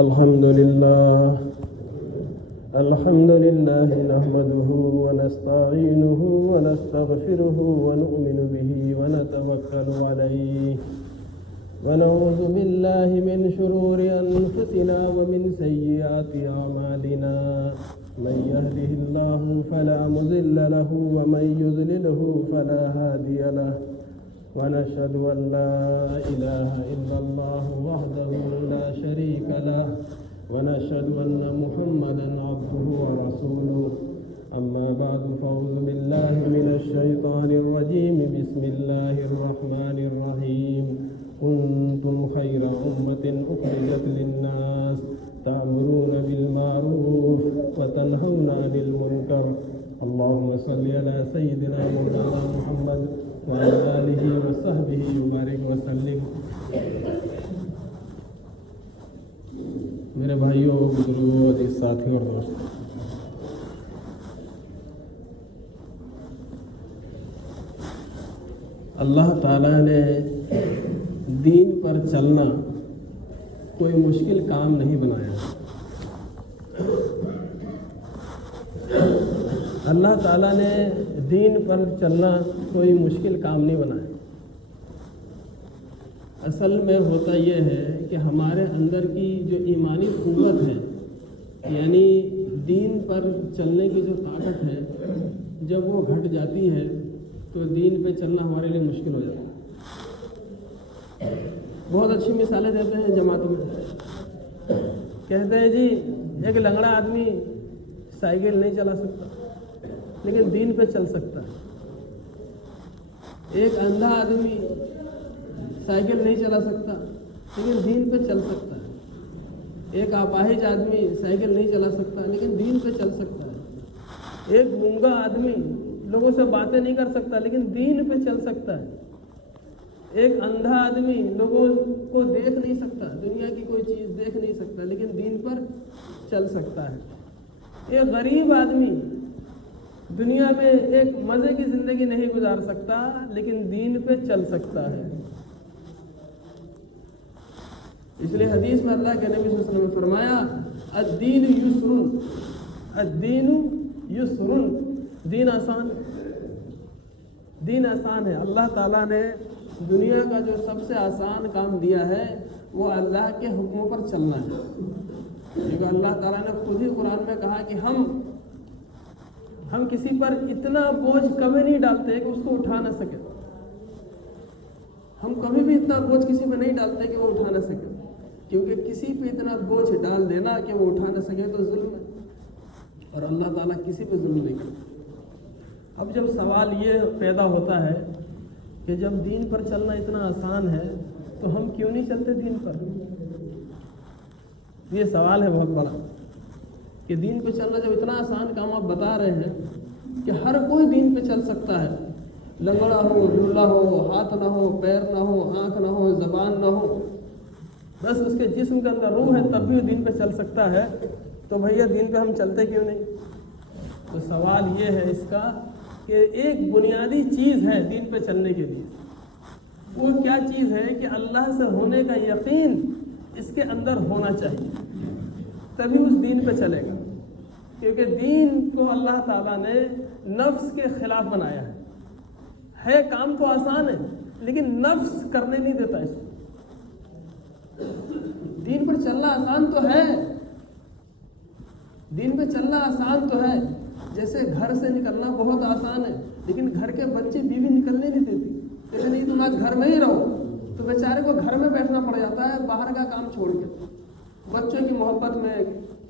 الحمد لله نحمده ونستعينه ونستغفره ونؤمن به ونتوكل عليه ونعوذ بالله من شرور أنفسنا ومن سيئات أعمالنا من يهده الله فلا مضل له ومن يضلله فلا هادي له ونشهد أن لا إله إلا الله وحده لا شريك له ونشهد أن محمدا عبده ورسوله أما بعد فأعوذ بالله من الشيطان الرجيم بسم الله الرحمن الرحيم كنتم خير أمة أخرجت للناس تأمرون بالمعروف وتنهون عن المنكر اللهم صل على سيدنا مولانا محمد وعلى آلہ وصحبہ وبارک وسلم۔ میرے بھائیوں، بزرگوں، عزیز ساتھیوں اور دوستوں، اللہ تعالیٰ نے دین پر چلنا کوئی مشکل کام نہیں بنایا۔ اللہ تعالیٰ نے دین پر چلنا کوئی مشکل کام نہیں بنایا۔ اصل میں ہوتا یہ ہے کہ ہمارے اندر کی جو ایمانی قوت ہے، یعنی دین پر چلنے کی جو طاقت ہے، جب وہ گھٹ جاتی ہے تو دین پہ چلنا ہمارے لیے مشکل ہو جاتا ہے۔ بہت اچھی مثالیں دیتے ہیں جماعتوں میں، کہتے ہیں جی ایک لنگڑا آدمی سائیکل نہیں چلا سکتا لیکن دین پہ چل سکتا ہے، ایک اندھا آدمی سائیکل نہیں چلا سکتا لیکن دین پہ چل سکتا ہے، ایک اپاہج آدمی سائیکل نہیں چلا سکتا لیکن دین پہ چل سکتا ہے، ایک گونگا آدمی لوگوں سے باتیں نہیں کر سکتا لیکن دین پہ چل سکتا ہے، ایک اندھا آدمی لوگوں کو دیکھ نہیں سکتا، دنیا کی کوئی چیز دیکھ نہیں سکتا لیکن دین پر چل سکتا ہے، ایک غریب آدمی دنیا میں ایک مزے کی زندگی نہیں گزار سکتا لیکن دین پہ چل سکتا ہے۔ اس لیے حدیث میں اللہ کے نبی صلی اللہ علیہ وسلم نے فرمایا الدین یسر، الدین یسر، دین آسان، دین آسان ہے۔ اللہ تعالیٰ نے دنیا کا جو سب سے آسان کام دیا ہے وہ اللہ کے حکموں پر چلنا ہے، کیونکہ اللہ تعالیٰ نے خود ہی قرآن میں کہا کہ ہم کسی پر اتنا بوجھ کبھی نہیں ڈالتے کہ اس کو اٹھا نہ سکے، ہم کبھی بھی اتنا بوجھ کسی پہ نہیں ڈالتے کہ وہ اٹھا نہ سکے، کیونکہ کسی پہ اتنا بوجھ ڈال دینا کہ وہ اٹھا نہ سکے تو ظلم ہے، اور اللہ تعالیٰ کسی پہ ظلم نہیں کرتا۔ اب جب سوال یہ پیدا ہوتا ہے کہ جب دین پر چلنا اتنا آسان ہے تو ہم کیوں نہیں چلتے دین پر؟ یہ سوال ہے بہت بڑا کہ دین پہ چلنا جب اتنا آسان کام آپ بتا رہے ہیں کہ ہر کوئی دین پہ چل سکتا ہے، لنگڑا ہو، لولا ہو، ہاتھ نہ ہو، پیر نہ ہو، آنکھ نہ ہو، زبان نہ ہو، بس اس کے جسم کے اندر روح ہے تب بھی وہ دین پہ چل سکتا ہے، تو بھیا دین پہ ہم چلتے کیوں نہیں؟ تو سوال یہ ہے اس کا کہ ایک بنیادی چیز ہے دین پہ چلنے کے لیے، وہ کیا چیز ہے کہ اللہ سے ہونے کا یقین اس کے اندر ہونا چاہیے، تبھی اس دین پہ چلے گا، کیونکہ دین کو اللہ تعالیٰ نے نفس کے خلاف بنایا ہے کام تو آسان ہے لیکن نفس کرنے نہیں دیتا اس کو۔ دین پر چلنا آسان تو ہے، دین پہ چلنا آسان تو ہے، جیسے گھر سے نکلنا بہت آسان ہے لیکن گھر کے بچے بیوی نکلنے نہیں دیتی، کہتے نہیں تم آج گھر میں ہی رہو، تو بیچارے کو گھر میں بیٹھنا پڑ جاتا ہے باہر کا کام چھوڑ کے، بچوں کی محبت میں،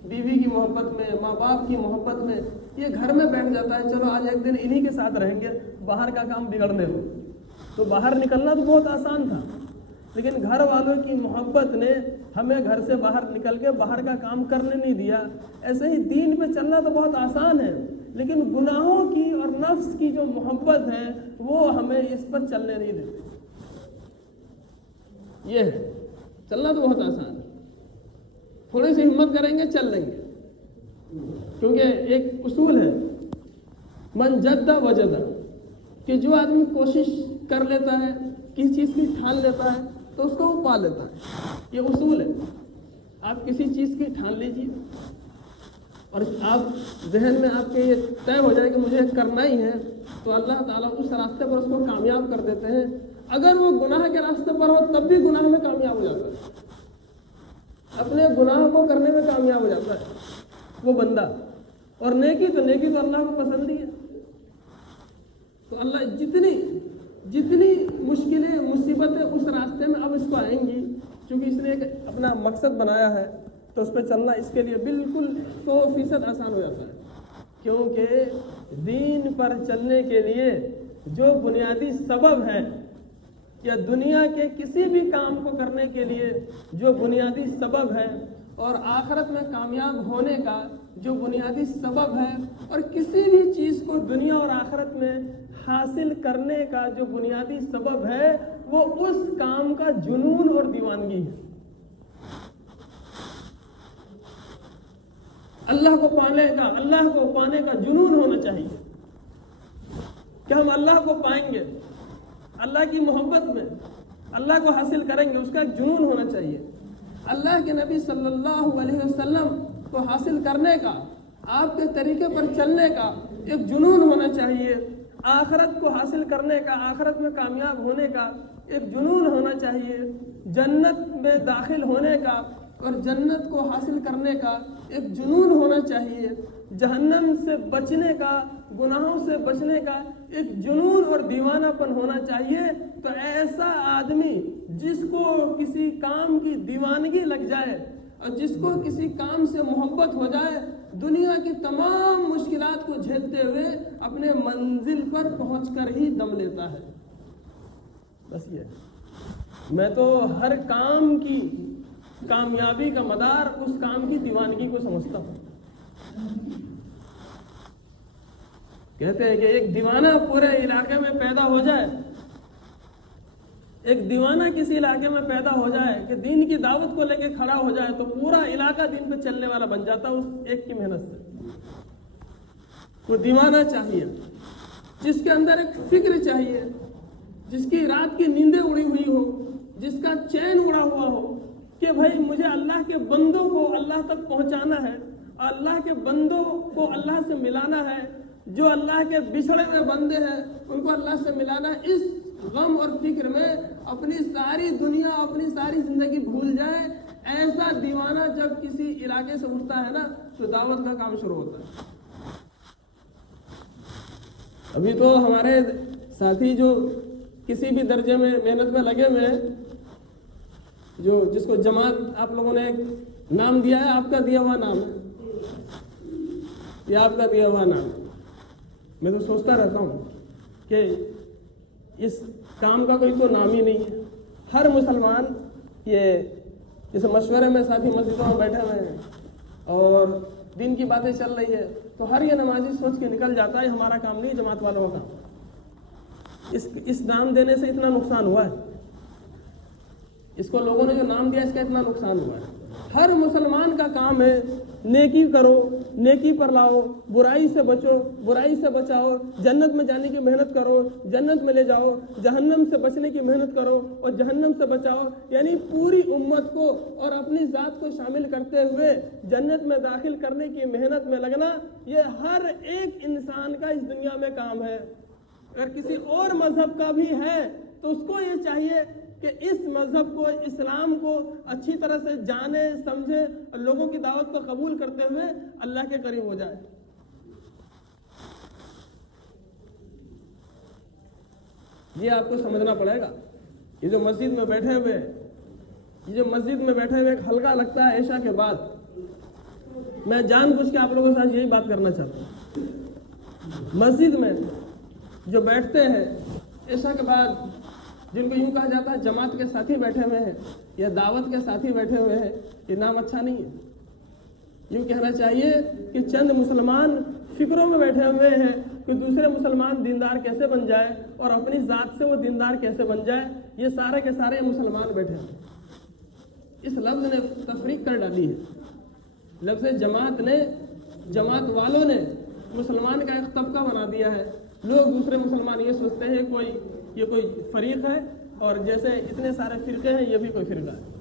بیوی کی محبت میں، ماں باپ کی محبت میں یہ گھر میں بیٹھ جاتا ہے، چلو آج ایک دن انہی کے ساتھ رہیں گے، باہر کا کام بگڑنے دو۔ تو باہر نکلنا تو بہت آسان تھا لیکن گھر والوں کی محبت نے ہمیں گھر سے باہر نکل کے باہر کا کام کرنے نہیں دیا۔ ایسے ہی دین پہ چلنا تو بہت آسان ہے لیکن گناہوں کی اور نفس کی جو محبت ہے وہ ہمیں اس پر چلنے نہیں دیتی۔ یہ ہے چلنا تو بہت آسان ہے، تھوڑی سی ہمت کریں گے چل لیں گے، کیونکہ ایک اصول ہے من جد وجد، کہ جو آدمی کوشش کر لیتا ہے کسی چیز کی ٹھان لیتا ہے تو اس کو وہ پا لیتا ہے، یہ اصول ہے۔ آپ کسی چیز کی ٹھان لیجیے اور آپ ذہن میں آپ کے یہ طے ہو جائے کہ مجھے کرنا ہی ہے، تو اللہ تعالیٰ اس راستے پر اس کو کامیاب کر دیتے ہیں۔ اگر وہ گناہ کے راستے پر ہو تب بھی گناہ میں کامیاب ہو جاتا ہے، اپنے گناہ کو کرنے میں کامیاب ہو جاتا ہے وہ بندہ۔ اور نیکی تو اللہ کو پسند ہی ہے۔ تو اللہ جتنی مشکلیں مصیبتیں اس راستے میں اب اس کو آئیں گی، چونکہ اس نے ایک اپنا مقصد بنایا ہے تو اس پہ چلنا اس کے لیے بالکل 100% آسان ہو جاتا ہے، کیونکہ دین پر چلنے کے لیے جو بنیادی سبب ہے یا دنیا کے کسی بھی کام کو کرنے کے لیے جو بنیادی سبب ہے اور آخرت میں کامیاب ہونے کا جو بنیادی سبب ہے اور کسی بھی چیز کو دنیا اور آخرت میں حاصل کرنے کا جو بنیادی سبب ہے وہ اس کام کا جنون اور دیوانگی ہے۔ اللہ کو پانے کا جنون ہونا چاہیے کہ ہم اللہ کو پائیں گے، اللہ کی محبت میں اللہ کو حاصل کریں گے، اس کا ایک جنون ہونا چاہیے۔ اللہ کے نبی صلی اللہ علیہ وسلم کو حاصل کرنے کا، آپ کے طریقے پر چلنے کا ایک جنون ہونا چاہیے، آخرت کو حاصل کرنے کا، آخرت میں کامیاب ہونے کا ایک جنون ہونا چاہیے، جنت میں داخل ہونے کا اور جنت کو حاصل کرنے کا ایک جنون ہونا چاہیے، جہنم سے بچنے کا، گناہوں سے بچنے کا ایک جنون اور دیوانہ پن ہونا چاہیے۔ تو ایسا آدمی جس کو کسی کام کی دیوانگی لگ جائے اور جس کو کسی کام سے محبت ہو جائے، دنیا کی تمام مشکلات کو جھیلتے ہوئے اپنے منزل پر پہنچ کر ہی دم لیتا ہے۔ بس یہ میں تو ہر کام کی کامیابی کا مدار اس کام کی دیوانگی کو سمجھتا ہوں۔ کہتے ہیں کہ ایک دیوانہ پورے علاقے میں پیدا ہو جائے، ایک دیوانہ کسی علاقے میں پیدا ہو جائے کہ دین کی دعوت کو لے کے کھڑا ہو جائے تو پورا علاقہ دین پہ چلنے والا بن جاتا اس ایک کی محنت سے۔ وہ دیوانہ چاہیے جس کے اندر ایک فکر چاہیے، جس کی رات کی نیندیں اڑی ہوئی ہو، جس کا چین اڑا ہوا ہو کہ بھائی مجھے اللہ کے بندوں کو اللہ تک پہنچانا ہے، اللہ کے بندوں کو اللہ سے ملانا ہے، جو اللہ کے بچھڑے ہوئے بندے ہیں ان کو اللہ سے ملانا ہے۔ اس غم اور فکر میں اپنی ساری دنیا، اپنی ساری زندگی بھول جائے۔ ایسا دیوانہ جب کسی علاقے سے اٹھتا ہے نا تو دعوت کا کام شروع ہوتا ہے۔ ابھی تو ہمارے ساتھی جو کسی بھی درجے میں محنت میں لگے ہوئے ہیں، جو جس کو جماعت آپ لوگوں نے ایک نام دیا ہے، آپ کا دیا ہوا نام ہے، یہ آپ کا دیا ہوا نام ہے۔ میں تو سوچتا رہتا ہوں کہ اس کام کا کوئی تو نام ہی نہیں ہے۔ ہر مسلمان یہ جیسے مشورے میں ساتھی مسجدوں میں بیٹھے ہوئے ہیں اور دین کی باتیں چل رہی ہے تو ہر یہ نمازی سوچ کے نکل جاتا ہے ہمارا کام نہیں، جماعت والوں کا۔ اس نام دینے سے اتنا نقصان ہوا ہے، اس کو لوگوں نے جو نام دیا اس کا اتنا نقصان ہوا ہے۔ ہر مسلمان کا کام ہے نیکی کرو، نیکی پر لاؤ، برائی سے بچو، برائی سے بچاؤ، جنت میں جانے کی محنت کرو، جنت میں لے جاؤ، جہنم سے بچنے کی محنت کرو اور جہنم سے بچاؤ۔ یعنی پوری امت کو اور اپنی ذات کو شامل کرتے ہوئے جنت میں داخل کرنے کی محنت میں لگنا، یہ ہر ایک انسان کا اس دنیا میں کام ہے۔ اگر کسی اور مذہب کا بھی ہے تو اس کو یہ چاہیے کہ اس مذہب کو، اسلام کو اچھی طرح سے جانے سمجھے اور لوگوں کی دعوت کو قبول کرتے ہوئے اللہ کے قریب ہو جائے۔ یہ آپ کو سمجھنا پڑے گا۔ یہ جو مسجد میں بیٹھے ہوئے ایک حلقہ لگتا ہے عشاء کے بعد، میں جان بوجھ کے آپ لوگوں کے ساتھ یہی بات کرنا چاہتا ہوں۔ مسجد میں جو بیٹھتے ہیں عشاء کے بعد، جن کو یوں کہا جاتا ہے جماعت کے ساتھی بیٹھے ہوئے ہیں یا دعوت کے ساتھی بیٹھے ہوئے ہیں، یہ نام اچھا نہیں ہے۔ یوں کہنا چاہیے کہ چند مسلمان فکروں میں بیٹھے ہوئے ہیں کہ دوسرے مسلمان دیندار کیسے بن جائے اور اپنی ذات سے وہ دیندار کیسے بن جائے۔ یہ سارے کے سارے مسلمان بیٹھے ہیں۔ اس لفظ نے تفریق کر ڈالی ہے۔ لفظ جماعت والوں نے مسلمان کا ایک طبقہ بنا دیا ہے۔ لوگ دوسرے مسلمان یہ سوچتے ہیں یہ کوئی فریق ہے اور جیسے اتنے سارے فرقے ہیں یہ بھی کوئی فرقہ ہے۔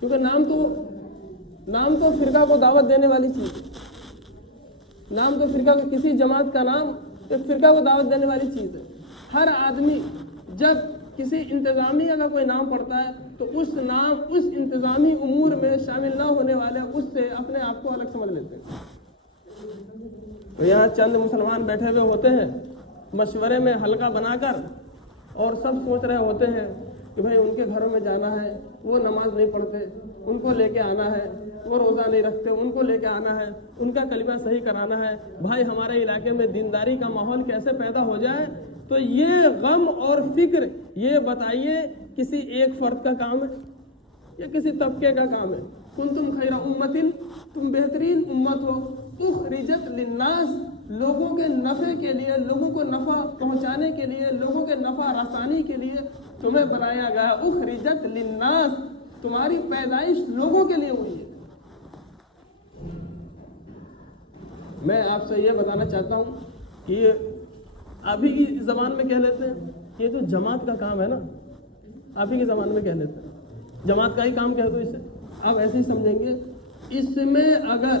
کیونکہ نام تو فرقہ کو دعوت دینے والی چیز ہے. نام تو فرقہ کو، کسی جماعت کا نام ایک فرقہ کو دعوت دینے والی چیز ہے. ہر آدمی جب کسی انتظامیہ کا کوئی نام پڑتا ہے تو اس انتظامی امور میں شامل نہ ہونے والے اس سے اپنے آپ کو الگ سمجھ لیتے ہیں. تو یہاں چند مسلمان بیٹھے ہوئے ہوتے ہیں مشورے میں حلقہ بنا کر، اور سب سوچ رہے ہوتے ہیں کہ بھائی ان کے گھروں میں جانا ہے، وہ نماز نہیں پڑھتے، ان کو لے کے آنا ہے، وہ روزہ نہیں رکھتے، ان کو لے کے آنا ہے، ان کا کلمہ صحیح کرانا ہے. بھائی ہمارے علاقے میں دینداری کا ماحول کیسے پیدا ہو جائے. تو یہ غم اور فکر، یہ بتائیے کسی ایک فرد کا کام ہے یا کسی طبقے کا کام ہے؟ کنتم خیر امت، تم بہترین امت ہو، اخرجت للناس، لوگوں کے نفع کے لیے، لوگوں کو نفع پہنچانے کے لیے، لوگوں کے نفع رسانی کے لیے تمہیں بنایا گیا. اخرجت للناس، تمہاری پیدائش لوگوں کے لیے ہوئی ہے. میں آپ سے یہ بتانا چاہتا ہوں کہ ابھی کی زبان میں کہہ لیتے ہیں کہ یہ تو جماعت کا کام ہے نا، ابھی کی زبان میں کہہ لیتے ہیں جماعت کا ہی کام کہہ دو اسے. آپ ایسے ہی سمجھیں گے. اس میں اگر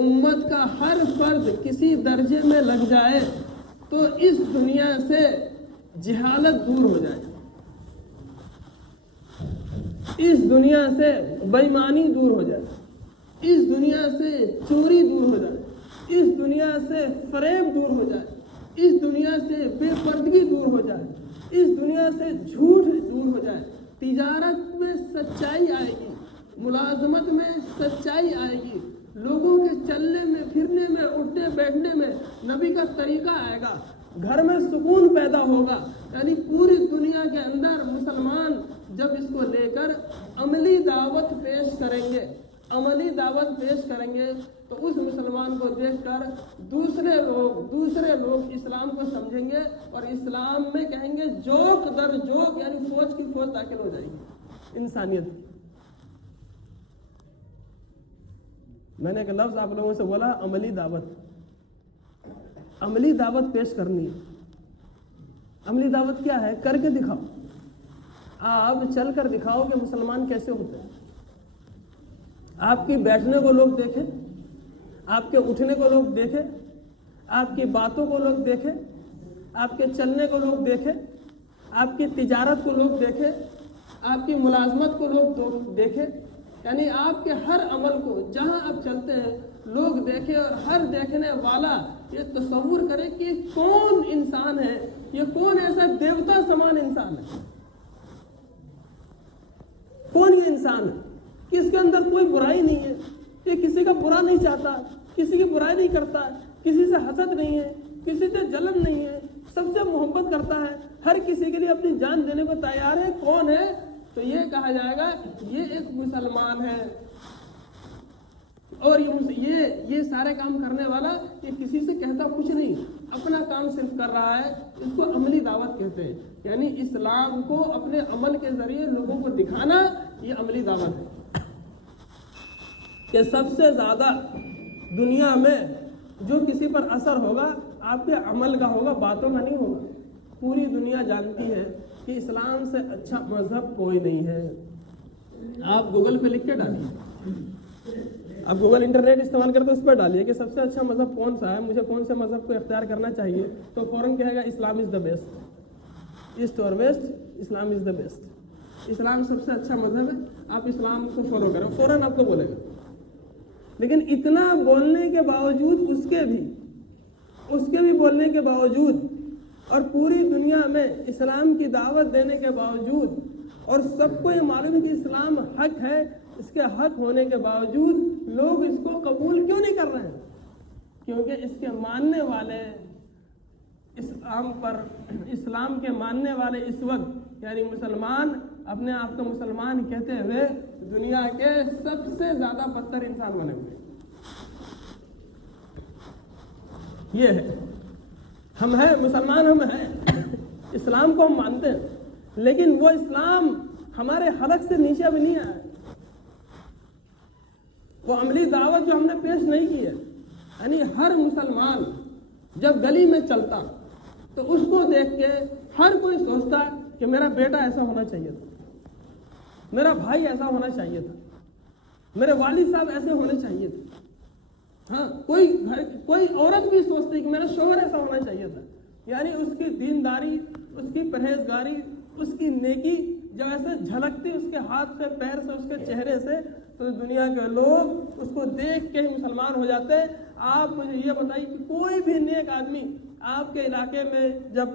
امت کا ہر فرد کسی درجے میں لگ جائے تو اس دنیا سے جہالت دور ہو جائے، اس دنیا سے بے ایمانی دور ہو جائے، اس دنیا سے چوری دور ہو جائے، اس دنیا سے فریب دور ہو جائے، اس دنیا سے بے پردگی دور ہو جائے، اس دنیا سے جھوٹ دور ہو جائے. تجارت میں سچائی آئے گی، ملازمت میں سچائی آئے گی، لوگوں کے چلنے میں، پھرنے میں، اٹھنے بیٹھنے میں نبی کا طریقہ آئے گا، گھر میں سکون پیدا ہوگا. یعنی پوری دنیا کے اندر مسلمان جب اس کو لے کر عملی دعوت پیش کریں گے تو اس مسلمان کو دیکھ کر دوسرے لوگ اسلام کو سمجھیں گے اور اسلام میں کہیں گے جوک در جوک، یعنی فوج کی فوج داخل ہو جائے گی انسانیت. میں نے ایک لفظ آپ لوگوں سے بولا، عملی دعوت. عملی دعوت پیش کرنی ہے. عملی دعوت کیا ہے؟ کر کے دکھاؤ. آپ چل کر دکھاؤ کہ مسلمان کیسے ہوتے ہیں. آپ کی بیٹھنے کو لوگ دیکھیں، آپ کے اٹھنے کو لوگ دیکھیں، آپ کی باتوں کو لوگ دیکھیں، آپ کے چلنے کو لوگ دیکھیں، آپ کی تجارت کو لوگ دیکھیں، آپ کی ملازمت کو لوگ دیکھیں. یعنی آپ کے ہر عمل کو جہاں آپ چلتے ہیں لوگ دیکھیں، اور ہر دیکھنے والا یہ تصور کرے کہ یہ کون انسان ہے، یہ کون ایسا دیوتا سمان انسان ہے. کون یہ انسان ہے کہ اس کے اندر کوئی برائی نہیں ہے، یہ کسی کا برا نہیں چاہتا، کسی کی برائی نہیں کرتا، کسی سے حسد نہیں ہے، کسی سے جلن نہیں ہے، سب سے محبت کرتا ہے، ہر کسی کے لیے اپنی جان دینے کو تیار ہے. کون ہے؟ تو یہ کہا جائے گا یہ ایک مسلمان ہے. اور یہ سارے کام کرنے والا یہ کسی سے کہتا کچھ نہیں، اپنا کام صرف کر رہا ہے. اس کو عملی دعوت کہتے ہیں. یعنی اسلام کو اپنے عمل کے ذریعے لوگوں کو دکھانا، یہ عملی دعوت ہے. کہ سب سے زیادہ دنیا میں جو کسی پر اثر ہوگا آپ کے عمل کا ہوگا، باتوں کا نہیں ہوگا. پوری دنیا جانتی ہے کہ اسلام سے اچھا مذہب کوئی نہیں ہے. آپ گوگل پہ لکھ کے ڈالیے، آپ گوگل انٹرنیٹ استعمال کرتے اس پہ ڈالیے کہ سب سے اچھا مذہب کون سا ہے، مجھے کون سے مذہب کو اختیار کرنا چاہیے، تو فوراً کہے گا Islam is the best. East اور west, Islam is the best. اسلام سب سے اچھا مذہب ہے، آپ اسلام کو فالو کرو، فوراً آپ کو بولے گا. لیکن اتنا بولنے کے باوجود، اس کے بھی بولنے کے باوجود، اور پوری دنیا میں اسلام کی دعوت دینے کے باوجود، اور سب کو یہ معلوم ہے کہ اسلام حق ہے، اس کے حق ہونے کے باوجود لوگ اس کو قبول کیوں نہیں کر رہے ہیں؟ کیونکہ اس کے ماننے والے اسلام کے ماننے والے اس وقت، یعنی مسلمان اپنے آپ کو مسلمان کہتے ہوئے دنیا کے سب سے زیادہ بدتر انسان بنے ہوئے. یہ ہے، ہم ہیں مسلمان، ہم ہیں، اسلام کو ہم مانتے ہیں، لیکن وہ اسلام ہمارے حلق سے نیچے بھی نہیں آیا. وہ عملی دعوت جو ہم نے پیش نہیں کی ہے. یعنی ہر مسلمان جب گلی میں چلتا تو اس کو دیکھ کے ہر کوئی سوچتا کہ میرا بیٹا ایسا ہونا چاہیے تھا، میرا بھائی ایسا ہونا چاہیے تھا, میرے والد صاحب ایسے ہونے چاہیے تھے. ہاں, کوئی عورت بھی سوچتی کہ میرا شوہر ایسا ہونا چاہیے تھا. یعنی اس کی دینداری, اس کی پرہیزگاری, اس کی نیکی جب ایسے جھلکتی اس کے ہاتھ سے, پیر سے, اس کے چہرے سے, تو دنیا کے لوگ اس کو دیکھ کے ہی مسلمان ہو جاتے. آپ مجھے یہ بتائیے کہ کوئی بھی نیک آدمی آپ کے علاقے میں جب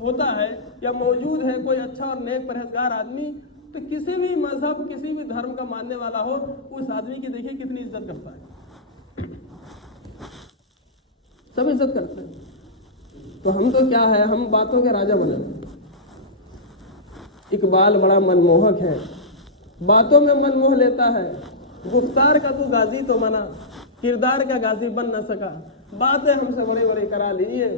ہوتا ہے یا موجود ہے, کوئی اچھا اور نیک پرہیزگار آدمی, تو کسی بھی مذہب, کسی بھی دھرم کا ماننے والا ہو, اس آدمی کی دیکھیے کتنی عزت کرتا ہے, سب عزت کرتے ہیں. تو ہم تو کیا ہے, ہم باتوں کے راجا بنے. اقبال بڑا من موہک ہے, باتوں میں من موہ لیتا ہے. گفتار کا تو غازی تو منا, کردار کا غازی بن نہ سکا. باتیں ہم سے بڑی بڑی کرا لیجئے,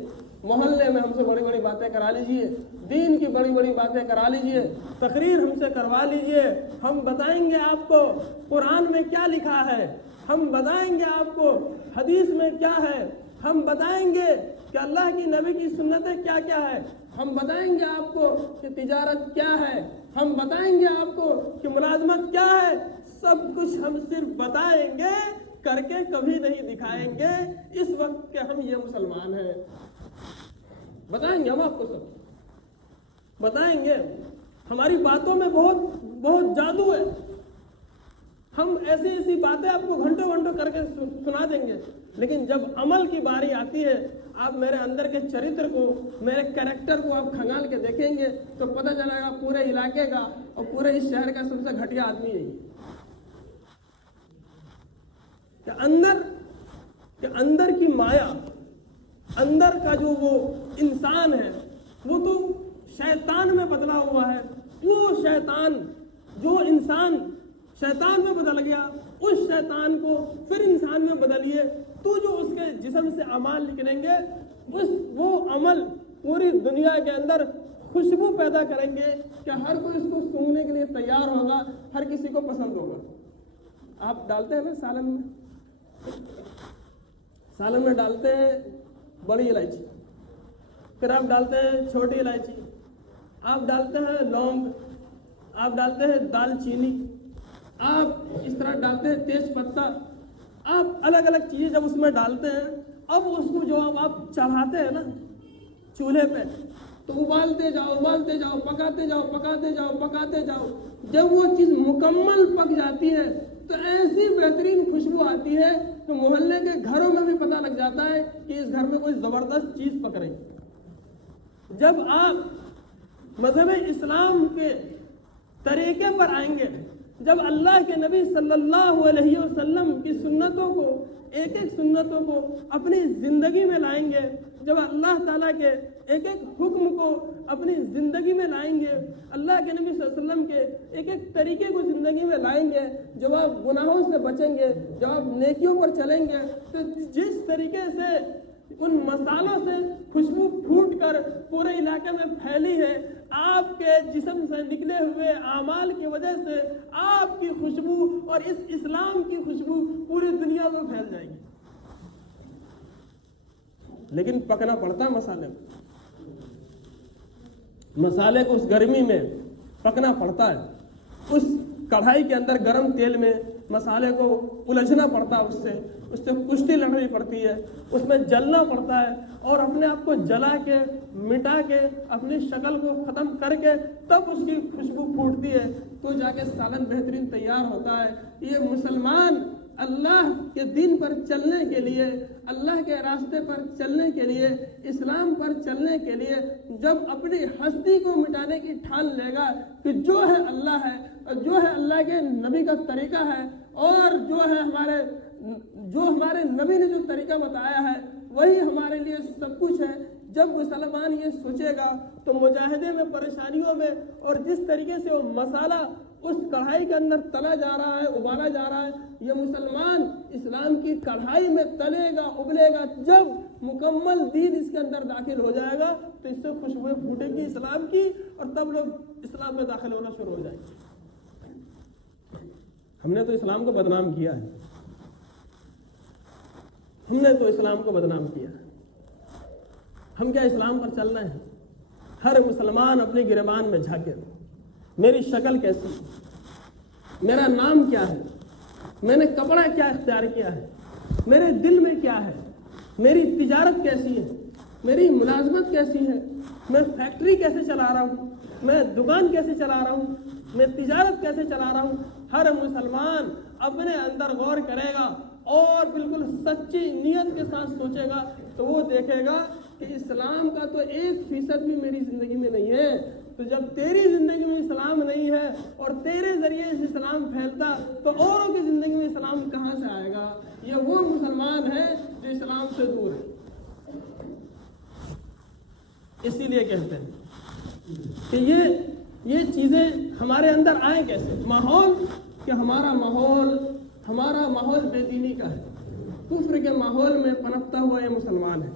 محلے میں ہم سے بڑی بڑی باتیں کرا لیجئے, دین کی بڑی بڑی باتیں کرا لیجئے, تقریر ہم سے کروا لیجئے. ہم بتائیں گے آپ کو قرآن میں کیا لکھا ہے, ہم بتائیں گے آپ کو حدیث میں کیا ہے, ہم بتائیں گے کہ اللہ کی نبی کی سنتیں کیا کیا ہے, ہم بتائیں گے آپ کو کہ تجارت کیا ہے, ہم بتائیں گے آپ کو کہ ملازمت کیا ہے. سب کچھ ہم صرف بتائیں گے, کر کے کبھی نہیں دکھائیں گے. اس وقت کہ ہم یہ مسلمان ہیں, بتائیں گے ہم آپ کو, سب بتائیں گے. ہماری باتوں میں بہت بہت جادو ہے. ہم ایسی ایسی باتیں آپ کو گھنٹوں گھنٹوں کر کے سنا دیں گے, لیکن جب عمل کی باری آتی ہے, آپ میرے اندر کے چرتر کو, میرے کریکٹر کو آپ کھنگال کے دیکھیں گے تو پتہ چلے گا پورے علاقے کا اور پورے اس شہر کا سب سے گھٹیا آدمی ہے کہ اندر کی مایا, اندر کا جو وہ انسان ہے, وہ تو شیطان میں بدلا ہوا ہے. وہ شیطان, جو انسان شیطان میں بدل گیا, اس شیطان کو پھر انسان میں بدلیے, تو جو اس کے جسم سے اعمال نکلیں گے, وہ عمل پوری دنیا کے اندر خوشبو پیدا کریں گے کہ ہر کوئی اس کو سونگنے کے لیے تیار ہوگا, ہر کسی کو پسند ہوگا. آپ ڈالتے ہیں نا سالن میں ڈالتے ہیں بڑی الائچی, پھر آپ ڈالتے ہیں چھوٹی الائچی, آپ ڈالتے ہیں لونگ, آپ ڈالتے ہیں دال چینی, آپ اس طرح ڈالتے ہیں تیز پتہ. آپ الگ الگ چیزیں جب اس میں ڈالتے ہیں, اب اس کو جو آپ چڑھاتے ہیں نا چولہے پہ, تو ابالتے جاؤ, پکاتے جاؤ. جب وہ چیز مکمل پک جاتی ہے تو ایسی بہترین خوشبو آتی ہے کہ محلے کے گھروں میں بھی پتہ لگ جاتا ہے کہ اس گھر میں کوئی زبردست چیز پک رہی. جب آپ مذہب اسلام کے طریقے پر آئیں گے, جب اللہ کے نبی صلی اللہ علیہ وسلم کی سنتوں کو, ایک ایک سنتوں کو اپنی زندگی میں لائیں گے, جب اللہ تعالیٰ کے ایک ایک حکم کو اپنی زندگی میں لائیں گے, اللہ کے نبی صلی اللہ علیہ وسلم کے ایک ایک طریقے کو زندگی میں لائیں گے, جب آپ گناہوں سے بچیں گے, جب آپ نیکیوں پر چلیں گے, تو جس طریقے سے ان مسالوں سے خوشبو پھوٹ کر پورے علاقے میں پھیلی ہے, آپ کے جسم سے نکلے ہوئے اعمال کی وجہ سے آپ کی خوشبو اور اس اسلام کی خوشبو پوری دنیا میں پھیل جائے گی. لیکن پکنا پڑتا ہے مسالے کو اس گرمی میں پکنا پڑتا ہے, اس کڑھائی کے اندر گرم تیل میں مسالے کو الجھنا پڑتا ہے, اس سے کشتی لڑنی پڑتی ہے, اس میں جلنا پڑتا ہے, اور اپنے آپ کو جلا کے مٹا کے اپنی شکل کو ختم کر کے تب اس کی خوشبو پھوٹتی ہے, تو جا کے سالن بہترین تیار ہوتا ہے. یہ مسلمان اللہ کے دین پر چلنے کے لیے, اللہ کے راستے پر چلنے کے لیے, اسلام پر چلنے کے لیے جب اپنی ہستی کو مٹانے کی ٹھان لے گا کہ جو ہے اللہ ہے, اور جو ہے اللہ کے نبی کا طریقہ ہے, اور جو ہمارے نبی نے جو طریقہ بتایا ہے وہی ہمارے لیے سب کچھ ہے. جب مسلمان یہ سوچے گا تو مجاہدے میں, پریشانیوں میں, اور جس طریقے سے وہ مسالہ اس کڑھائی کے اندر تلا جا رہا ہے, ابالا جا رہا ہے, یہ مسلمان اسلام کی کڑھائی میں تلے گا, ابلے گا. جب مکمل دین اس کے اندر داخل ہو جائے گا تو اس سے خوشبوئیں پھوٹے گی اسلام کی, اور تب لوگ اسلام میں داخل ہونا شروع ہو جائیں گے. ہم نے تو اسلام کو بدنام کیا ہے, ہم کیا اسلام پر چل رہے ہیں؟ ہر مسلمان اپنے گریبان میں جھانکے, میری شکل کیسی, میرا نام کیا ہے، میں نے کپڑا کیا اختیار کیا ہے، میرے دل میں کیا ہے، میری تجارت کیسی ہے، میری ملازمت کیسی ہے، میں فیکٹری کیسے چلا رہا ہوں، میں دکان کیسے چلا رہا ہوں، میں تجارت کیسے چلا رہا ہوں۔ ہر مسلمان اپنے اندر غور کرے گا اور بالکل سچی نیت کے ساتھ سوچے گا تو وہ دیکھے گا کہ اسلام کا تو 1% بھی میری زندگی میں نہیں ہے۔ تو جب تیری زندگی میں اسلام نہیں ہے اور تیرے ذریعے سے اسلام پھیلتا تو اوروں کی زندگی میں اسلام کہاں سے آئے گا؟ یہ وہ مسلمان ہے جو اسلام سے دور ہے۔ اسی لیے کہتے ہیں کہ یہ چیزیں ہمارے اندر آئیں کیسے؟ ماحول، کہ ہمارا ماحول بے دینی کا ہے، کفر کے ماحول میں پنپتا ہوا یہ مسلمان ہے،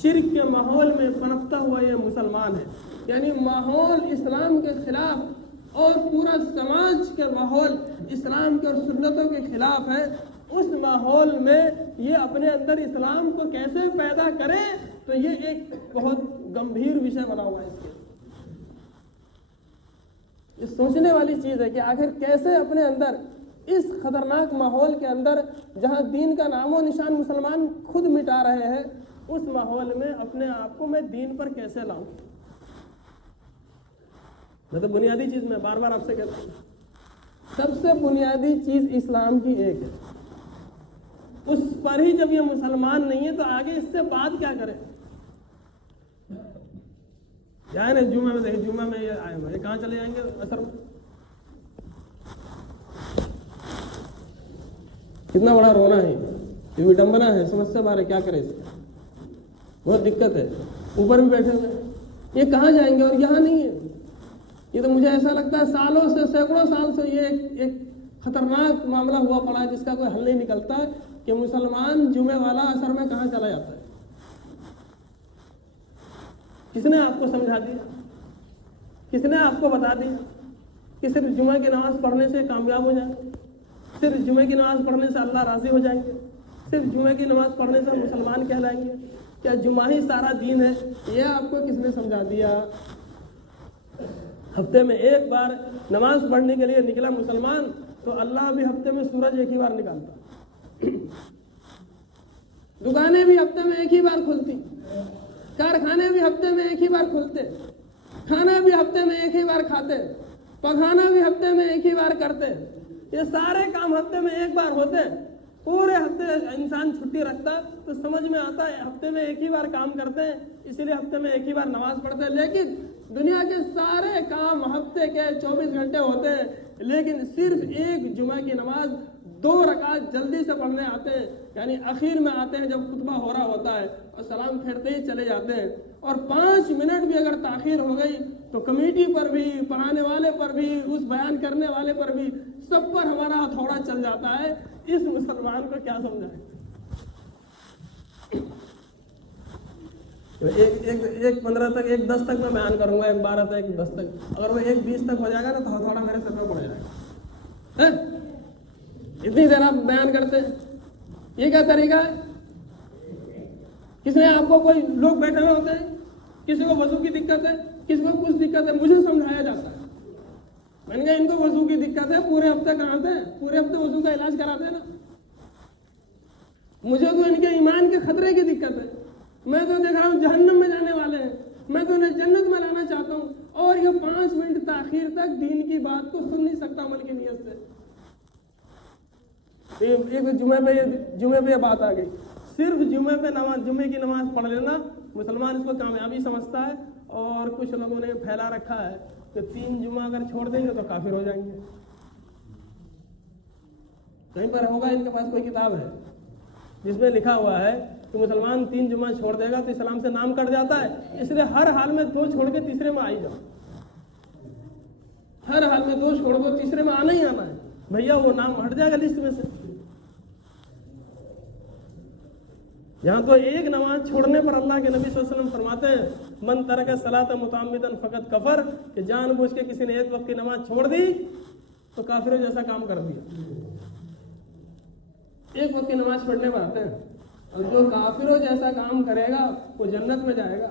شرک کے ماحول میں پنپتا ہوا یہ مسلمان ہے۔ یعنی ماحول اسلام کے خلاف اور پورا سماج کے ماحول اسلام کے اور سنتوں کے خلاف ہے۔ اس ماحول میں یہ اپنے اندر اسلام کو کیسے پیدا کرے، تو یہ ایک بہت گمبھیر وشے بنا ہوا ہے۔ اس کے یہ سوچنے والی چیز ہے کہ آخر کیسے اپنے اندر اس خطرناک ماحول کے اندر جہاں دین کا نام و نشان مسلمان خود مٹا رہے ہیں، اس ماحول میں اپنے آپ کو میں دین پر کیسے لاؤں۔ میں تو بنیادی چیز میں بار بار آپ سے کہتا ہوں، سب سے بنیادی چیز اسلام کی ایک ہے، اس پر ہی جب یہ مسلمان نہیں ہے تو آگے اس سے بات کیا کرے؟ جائیں نا جمعہ میں، دیکھیں جمعہ میں یہ آئے ہوئے کہاں چلے جائیں گے؟ اثر میں کتنا بڑا رونا ہے، یہ وڈمبنا ہے، سمسیا بار ہے، کیا کرے اس سے؟ بہت دقت ہے، اوپر بھی بیٹھے ہوئے، یہ کہاں جائیں گے؟ اور یہاں نہیں ہے۔ یہ تو مجھے ایسا لگتا ہے سالوں سے، سینکڑوں سال سے یہ ایک خطرناک معاملہ ہوا پڑا ہے جس کا کوئی حل نہیں نکلتا ہے کہ مسلمان جمعے والا اثر میں کہاں چلا جاتا ہے۔ کس نے آپ کو سمجھا دیا؟ کس نے آپ کو بتا دیا کہ صرف جمعہ کی نماز پڑھنے سے کامیاب ہو جائیں گے، صرف جمعہ کی نماز پڑھنے سے اللہ راضی ہو جائیں گے، صرف جمعہ کی نماز پڑھنے سے مسلمان کہلائیں گے؟ کیا جمعہ ہی سارا دین ہے؟ یہ آپ کو کس نے سمجھا دیا؟ ہفتے میں ایک بار نماز پڑھنے کے لیے نکلا مسلمان تو اللہ بھی ہفتے میں سورج ایک ہی بار نکالتا، دکانیں بھی ہفتے میں ایک ہی بار کھلتی، کارخانے بھی ہفتے میں ایک ہی بار کھلتے، کھانا بھی ہفتے میں ایک ہی بار کھاتے، پکانا بھی ہفتے میں ایک ہی بار کرتے، یہ سارے کام ہفتے میں ایک بار ہوتے۔ پورے ہفتے انسان چھٹی رکھتا تو سمجھ میں آتا ہے ہفتے میں ایک ہی بار کام کرتے ہیں، اسی لیے ہفتے میں ایک ہی بار نماز پڑھتے ہیں۔ لیکن دنیا کے سارے کام ہفتے کے 24 گھنٹے ہوتے ہیں، لیکن صرف ایک جمعہ کی نماز 2 رکعت جلدی سے پڑھنے آتے ہیں، یعنی اخیر میں آتے ہیں جب خطبہ ہو رہا ہوتا ہے اور سلام پھیرتے ہی چلے جاتے ہیں۔ اور 5 منٹ بھی اگر تاخیر ہو گئی تو کمیٹی پر بھی، پڑھانے والے پر بھی، اس بیان کرنے والے پر بھی، سب پر ہمارا ہتھوڑا چل جاتا ہے۔ اس مسلمان کو کیا سمجھائے؟ ایک 15 تک، ایک 10 تک میں بیان کروں گا، ایک 12 تک، ایک 10 تک، اگر وہ ایک 20 تک ہو جائے گا نا تو ہتھوڑا میرے سر پہ پڑ جائے گا۔ اتنی دیر آپ بیان کرتے ہیں، یہ کیا طریقہ ہے؟ کس نے آپ کو، کوئی لوگ بیٹھے ہوئے ہوتے ہیں، کسی کو وضو کی دقت ہے، کسی کو کچھ دقت ہے، مجھے سمجھایا جاتا ہے، میں نے کہا ان کو وضو کی دقت ہے، پورے ہفتے کراتے ہیں، پورے ہفتے وضو کا علاج کراتے ہیں نا، مجھے تو ان کے ایمان کے خطرے کی دقت ہے، میں تو دیکھ رہا ہوں جہنم میں جانے والے ہیں، میں تو انہیں جنت میں لانا چاہتا ہوں، اور یہ 5 منٹ تاخیر تک دین کی بات کو سن نہیں سکتا عمل کی نیت سے۔ ایک جمعے پہ یہ بات آ گئی، صرف جمعے پہ جمعے کی نماز پڑھ لینا مسلمان اس کو کامیابی سمجھتا ہے، اور کچھ لوگوں نے پھیلا رکھا ہے کہ 3 جمعہ اگر چھوڑ دیں گے تو کافر ہو جائیں گے۔ کہیں پر ہوگا ان کے پاس کوئی کتاب ہے جس میں لکھا ہوا ہے کہ مسلمان 3 جمعہ چھوڑ دے گا تو اسلام سے نام کٹ جاتا ہے، اس لیے ہر حال میں 2 چھوڑ کے تیسرے میں آ ہی جاؤ، ہر حال میں 2 چھوڑ کو تیسرے میں آنا ہی آنا ہے، بھیا وہ نام ہٹ جائے گا لسٹ میں سے۔ یہاں تو ایک نماز چھوڑنے پر اللہ کے نبی صلی اللہ علیہ وسلم فرماتے ہیں من ترک الصلاۃ متعمدا فقد کفر، کہ جان بوجھ کے کسی نے ایک وقت کی نماز چھوڑ دی تو کافروں جیسا کام کر دیا۔ ایک وقت کی نماز پڑھنے پر آتے ہیں، اور جو کافروں جیسا کام کرے گا وہ جنت میں جائے گا،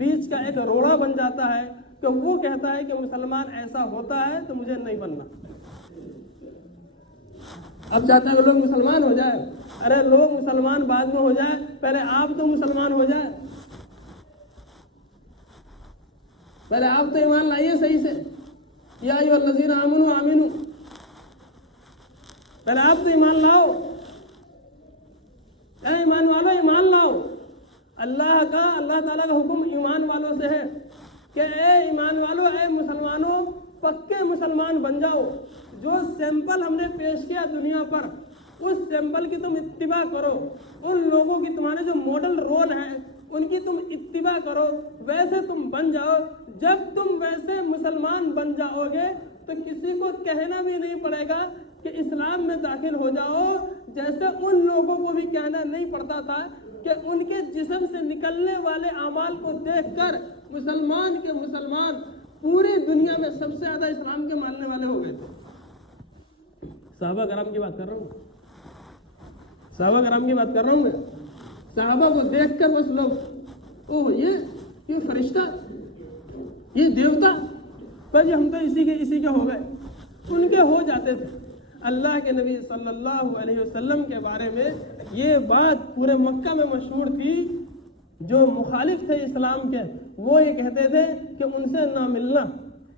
بیچ کا ایک روڑا بن جاتا ہے کہ وہ کہتا ہے کہ مسلمان ایسا ہوتا ہے تو مجھے نہیں بننا. اب چاہتا ہے کہ لوگ مسلمان ہو جائے. ارے لوگ مسلمان بعد میں ہو جائے, پہلے آپ تو مسلمان ہو جائے, پہلے آپ تو ایمان لائیے صحیح سے. یا ایھا الذین آمنوا آمنوا, پہلے آپ تو ایمان لاؤ. اے ایمان والو ایمان لاؤ. اللہ تعالیٰ کا حکم ایمان والوں سے ہے کہ اے ایمان والو, اے مسلمانوں, پکے مسلمان بن جاؤ. جو سیمپل ہم نے پیش کیا دنیا پر, اس سیمپل کی تم اتباع کرو. ان لوگوں کی, تمہارے جو ماڈل رول ہیں ان کی تم اتباع کرو, ویسے تم بن جاؤ. جب تم ویسے مسلمان بن جاؤ گے تو کسی کو کہنا بھی نہیں پڑے گا کہ اسلام میں داخل ہو جاؤ. جیسے ان لوگوں کو بھی کہنا نہیں پڑتا تھا کہ ان کے جسم سے نکلنے والے اعمال کو دیکھ کر مسلمان کے مسلمان پوری دنیا میں سب سے زیادہ اسلام کے ماننے والے ہو گئے تھے. صحابہ کرام کی بات کر رہا ہوں, صحابہ کرام کی بات کر رہا ہوں میں. صحابہ کو دیکھ کر بس لوگ, اوہ یہ فرشتہ, یہ دیوتا, بس ہم تو اسی کے ہو گئے. ان کے ہو جاتے تھے. اللہ کے نبی صلی اللہ علیہ وسلم کے بارے میں یہ بات پورے مکہ میں مشہور تھی. جو مخالف تھے اسلام کے وہ یہ کہتے تھے کہ ان سے نہ ملنا,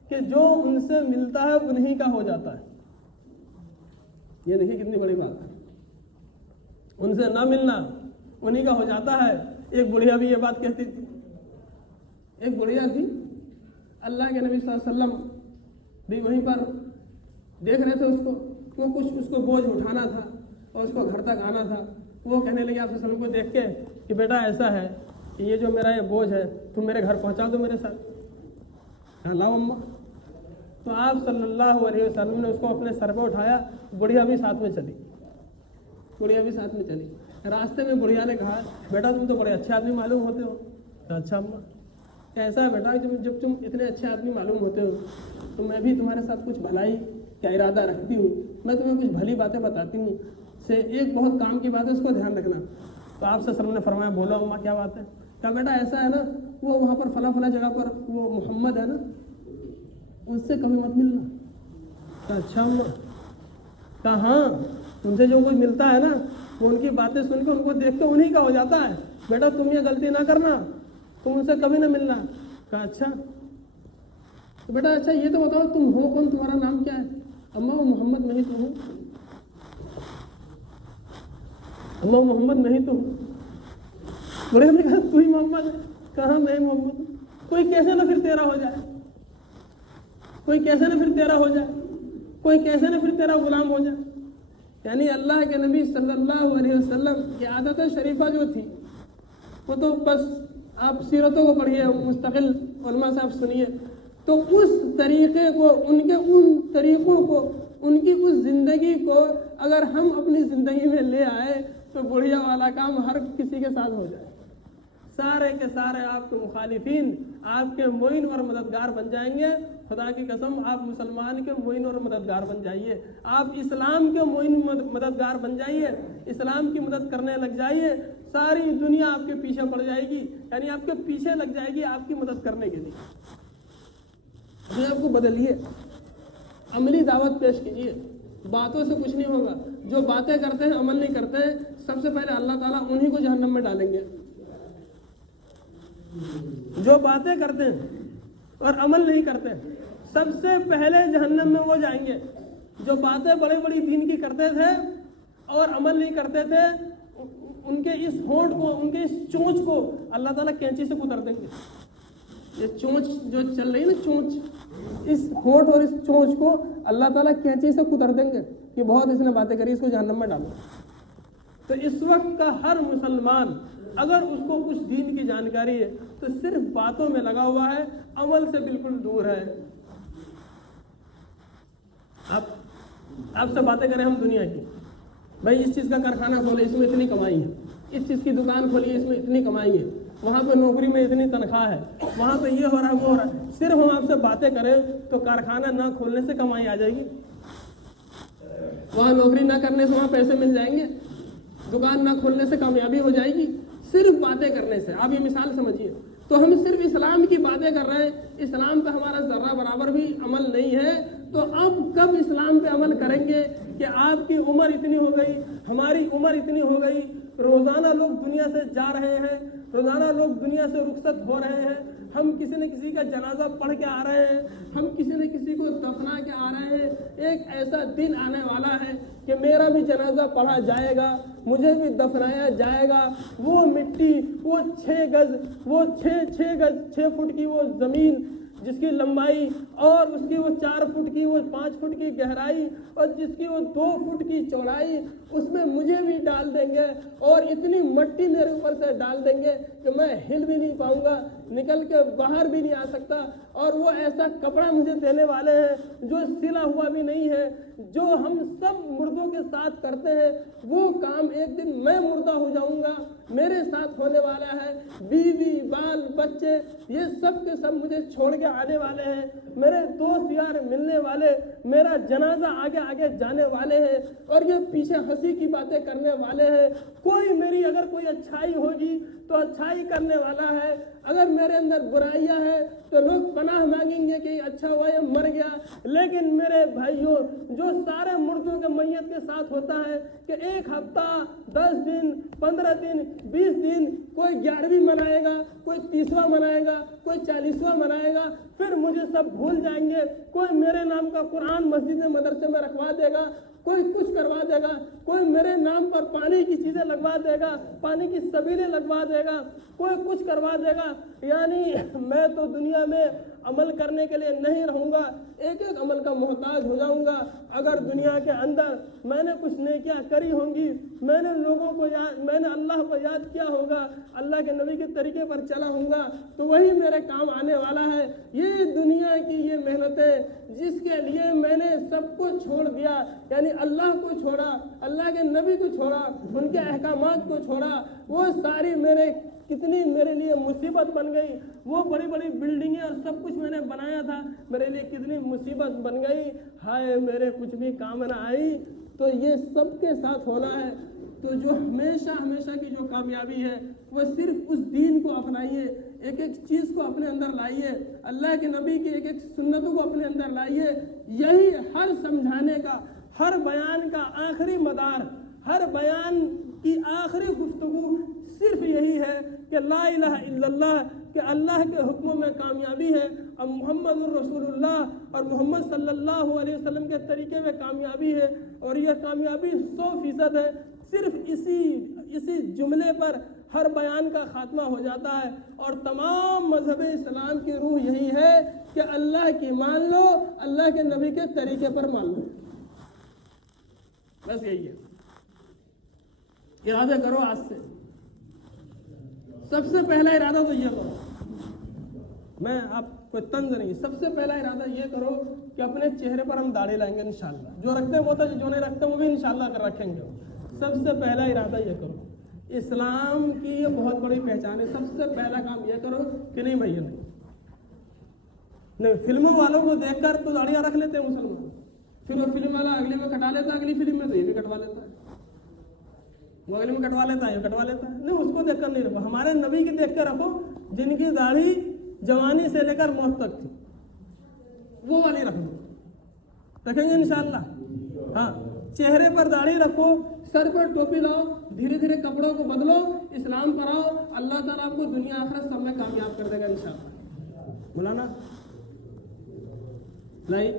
کہ جو ان سے ملتا ہے انہی کا ہو جاتا ہے. یہ دیکھیے کتنی بڑی بات ہے, ان سے نہ ملنا انہی کا ہو جاتا ہے. ایک بڑھیا بھی یہ بات کہتی تھی. ایک بڑھیا تھی, اللہ کے نبی صلی اللہ علیہ وسلم بھی وہیں پر دیکھ رہے تھے اس کو. وہ کچھ اس کو بوجھ اٹھانا تھا اور اس کو گھر تک آنا تھا. وہ کہنے لگے آپ صلی اللہ علیہ وسلم کو دیکھ کے کہ بیٹا ایسا ہے کہ یہ جو میرا یہ بوجھ ہے تم میرے گھر پہنچا دو میرے ساتھ. کہا لاؤ اماں. تو آپ صلی اللہ علیہ وسلم نے اس کو اپنے سر پہ اٹھایا. بڑھیا بھی ساتھ میں چلی, بڑھیا بھی ساتھ میں چلی. راستے میں بڑھیا نے کہا بیٹا تم تو بڑے اچھے آدمی معلوم ہوتے ہو. کہا اچھا اماں, ایسا ہے بیٹا جب تم اتنے اچھے آدمی معلوم ہوتے ہو تو میں بھی تمہارے ساتھ کچھ بھلائی کا ارادہ رکھتی ہوں. میں تمہیں کچھ بھلی باتیں بتاتی ہوں. سے ایک بہت کام کی بات ہے, اس کو دھیان رکھنا. تو آپ صلی اللہ علیہ وسلم نے فرمایا بولو اماں کیا بات ہے. کہا بیٹا ایسا ہے نا, وہ وہاں پر فلاں جگہ پر وہ محمد ہے نا, اس سے کبھی مت ملنا. کہا اچھا اماں. کہا ہاں, ان سے جو کوئی ملتا ہے نا وہ ان کی باتیں سن کے ان کو دیکھ کے انہی کا ہو جاتا ہے. بیٹا تم یہ غلطی نہ کرنا, تم ان سے کبھی نہ ملنا. کہا اچھا. تو بیٹا اچھا یہ تو بتاؤ تم ہو کون, تمہارا نام کیا ہے. اماں وہ محمد میں ہی تو ہوں. اماں محمد میں ہی تو ہوں. بڑے نے کہا تو ہی محمد ہے. کہاں میں محمد ہوں. کوئی کیسے نہ پھر تیرا ہو جائے, کوئی کیسے نہ پھر تیرا ہو جائے, کوئی کیسے نہ پھر تیرا غلام ہو جائے. یعنی اللہ کے نبی صلی اللہ علیہ وسلم کی عادت شریفہ جو تھی وہ تو بس آپ سیرتوں کو پڑھیے, مستقل علماء سے آپ سنیے, تو اس طریقے کو, ان کے ان طریقوں کو, ان کی اس زندگی کو اگر ہم اپنی زندگی میں لے آئے تو بڑھیا والا کام ہر کسی کے ساتھ ہو جائے. سارے کے سارے آپ کے مخالفین آپ کے معین اور مددگار بن جائیں گے. خدا کی قسم آپ مسلمان کے معین اور مددگار بن جائیے, آپ اسلام کے معین مددگار بن جائیے, اسلام کی مدد کرنے لگ جائیے. ساری دنیا آپ کے پیچھے پڑ جائے گی, یعنی آپ کے پیچھے لگ جائے گی آپ کی مدد کرنے کے لیے. اپنے آپ کو بدلیے, عملی دعوت پیش کیجیے. باتوں سے کچھ نہیں ہوگا. جو باتیں کرتے ہیں عمل نہیں کرتے ہیں, سب سے پہلے اللہ تعالیٰ انہی کو جہنم میں ڈالیں گے. جو باتیں کرتے ہیں اور عمل نہیں کرتے سب سے پہلے جہنم میں وہ جائیں گے. جو باتیں بڑی بڑی دین کی کرتے تھے اور عمل نہیں کرتے تھے, ان کے اس ہونٹ کو, ان کے اس چونچ کو اللہ تعالیٰ کینچی سے کتر دیں گے. یہ چونچ جو چل رہی ہے نا, چونچ, اس ہونٹ اور اس چونچ کو اللہ تعالیٰ کینچی سے کتر دیں گے کہ بہت اس نے باتیں کری, اس کو جہنم میں ڈالو. تو اس وقت کا ہر مسلمان اگر اس کو کچھ دین کی جانکاری ہے تو صرف باتوں میں لگا ہوا ہے, عمل سے بالکل دور ہے. آپ سے باتیں کریں ہم دنیا کی, بھائی اس چیز کا کارخانہ کھولے اس میں اتنی کمائی ہے, اس چیز کی دکان کھولی اس میں اتنی کمائی ہے, وہاں پہ نوکری میں اتنی تنخواہ ہے, وہاں پہ یہ ہو رہا ہے وہ ہو رہا ہے. صرف ہم آپ سے باتیں کریں تو کارخانہ نہ کھولنے سے کمائی آ جائے گی, وہاں نوکری نہ کرنے سے وہاں پیسے مل جائیں گے, دکان نہ کھولنے سے کامیابی ہو جائے گی, صرف باتیں کرنے سے. آپ یہ مثال سمجھیے. تو ہم صرف اسلام کی باتیں کر رہے ہیں، اسلام پہ ہمارا ذرہ برابر بھی عمل نہیں ہے، تو اب کب اسلام پہ عمل کریں گے کہ آپ کی عمر اتنی ہو گئی، ہماری عمر اتنی ہو گئی، روزانہ لوگ دنیا سے جا رہے ہیں، روزانہ لوگ دنیا سے رخصت ہو رہے ہیں، ہم کسی نہ کسی کا جنازہ پڑھ کے آ رہے ہیں، ہم کسی نہ کسی کو دفنا کے آ رہے ہیں، ایک ایسا دن آنے والا ہے کہ میرا بھی جنازہ پڑھا جائے گا، مجھے بھی دفنایا جائے گا، وہ مٹی، وہ 6 گز، وہ 6 فٹ کی وہ زمین جس کی لمبائی اور اس کی وہ 4 فٹ کی، وہ 5 فٹ کی گہرائی اور جس کی وہ 2 فٹ کی چوڑائی، اس میں مجھے بھی ڈال دیں گے اور اتنی مٹی میرے اوپر سے ڈال دیں گے کہ میں ہل بھی نہیں پاؤں گا، نکل کے باہر بھی نہیں آ سکتا، اور وہ ایسا کپڑا مجھے دینے والے ہیں جو سلا ہوا بھی نہیں ہے، جو ہم سب مردوں کے ساتھ کرتے ہیں وہ کام ایک دن میں مردہ ہو جاؤں گا، میرے ساتھ ہونے والا ہے، بیوی بال بچے یہ سب کے سب مجھے چھوڑ کے آنے والے ہیں، میرے دوست یار ملنے والے، میرا جنازہ آگے آگے جانے والے ہیں، اور یہ پیچھے ہنسی کی باتیں کرنے والے ہیں، کوئی میری اگر کوئی اچھائی ہوگی تو اچھائی کرنے والا ہے، اگر میرے اندر برائیاں ہیں تو لوگ پناہ مانگیں گے کہ اچھا ہوا یہ مر گیا، لیکن میرے بھائیوں جو سارے مردوں کے میت کے ساتھ ہوتا ہے کہ 1 ہفتہ 10 دن 15 دن 20 دن، کوئی 11ویں منائے گا، کوئی 30واں منائے گا، کوئی 40واں منائے گا، پھر مجھے سب بھول جائیں گے، کوئی میرے نام کا قرآن مسجد میں مدرسے میں رکھوا دے گا، کوئی کچھ کروا دے گا، کوئی میرے نام پر پانی کی چیزیں لگوا دے گا، پانی کی سبیلیں لگوا دے گا، کوئی کچھ کروا دے گا، یعنی میں تو دنیا میں عمل کرنے کے لیے نہیں رہوں گا، ایک ایک عمل کا محتاج ہو جاؤں گا، اگر دنیا کے اندر میں نے کچھ نیکیاں کری ہوں گی، میں نے لوگوں کو میں نے اللہ کو یاد کیا ہوگا، اللہ کے نبی کے طریقے پر چلا ہوں گا، تو وہی میرے کام آنے والا ہے، یہ دنیا کی یہ محنتیں جس کے لیے میں نے سب کو چھوڑ دیا، یعنی اللہ کو چھوڑا، اللہ کے نبی کو چھوڑا، ان کے احکامات کو چھوڑا، وہ ساری کتنی میرے لیے مصیبت بن گئی، وہ بڑی بڑی بلڈنگیں اور سب کچھ میں نے بنایا تھا، میرے لیے کتنی مصیبت بن گئی، ہائے میرے کچھ بھی کام نہ آئی، تو یہ سب کے ساتھ ہونا ہے، تو جو ہمیشہ کی جو کامیابی ہے وہ صرف اس دین کو اپنائیے، ایک ایک چیز کو اپنے اندر لائیے، اللہ کے نبی کی ایک ایک سنتوں کو اپنے اندر لائیے، یہی ہر سمجھانے کا، ہر بیان کا آخری مدار، ہر بیان کی آخری گفتگو صرف یہی ہے کہ لا الہ الا اللہ، کہ اللہ کے حکموں میں کامیابی ہے، اور محمد الرسول اللہ اور محمد صلی اللہ علیہ وسلم کے طریقے میں کامیابی ہے، اور یہ کامیابی 100% ہے، صرف اسی جملے پر ہر بیان کا خاتمہ ہو جاتا ہے، اور تمام مذہب اسلام کی روح یہی ہے کہ اللہ کی مان لو، اللہ کے نبی کے طریقے پر مان لو، بس یہی ہے، ارادہ کرو آج سے، سب سے پہلا ارادہ تو یہ کرو، میں آپ کو طنز نہیں، سب سے پہلا ارادہ یہ کرو کہ اپنے چہرے پر ہم داڑھی لائیں گے انشاءاللہ، جو رکھتے ہیں وہ تو، جو نہیں رکھتے وہ بھی انشاءاللہ کر رکھیں گے، سب سے پہلا ارادہ یہ کرو، اسلام کی یہ بہت بڑی پہچان ہے، سب سے پہلا کام یہ کرو کہ نہیں بھائی نہیں، فلموں والوں کو دیکھ کر تو داڑیاں رکھ لیتے ہیں مسلمان، پھر وہ فلم والا اگلی میں کٹا لیتا ہے، اگلی فلم میں تو یہ بھی کٹوا لیتا ہے، وہ اگلی میں کٹوا لیتا ہے، یہ کٹوا لیتا ہے، نہیں اس کو دیکھ کر نہیں رکھو، ہمارے نبی کی دیکھ کر رکھو جن کی داڑھی جوانی سے لے کر موت تک تھی، وہ والی رکھ دو، رکھیں گے انشاءاللہ، ہاں، چہرے پر داڑھی رکھو، سر پر ٹوپی لاؤ، دھیرے دھیرے کپڑوں کو بدلو، اسلام پر آؤ، اللہ تعالیٰ آپ کو دنیا آخرت سب میں کامیاب کر دے گا انشاءاللہ، مولانا لائی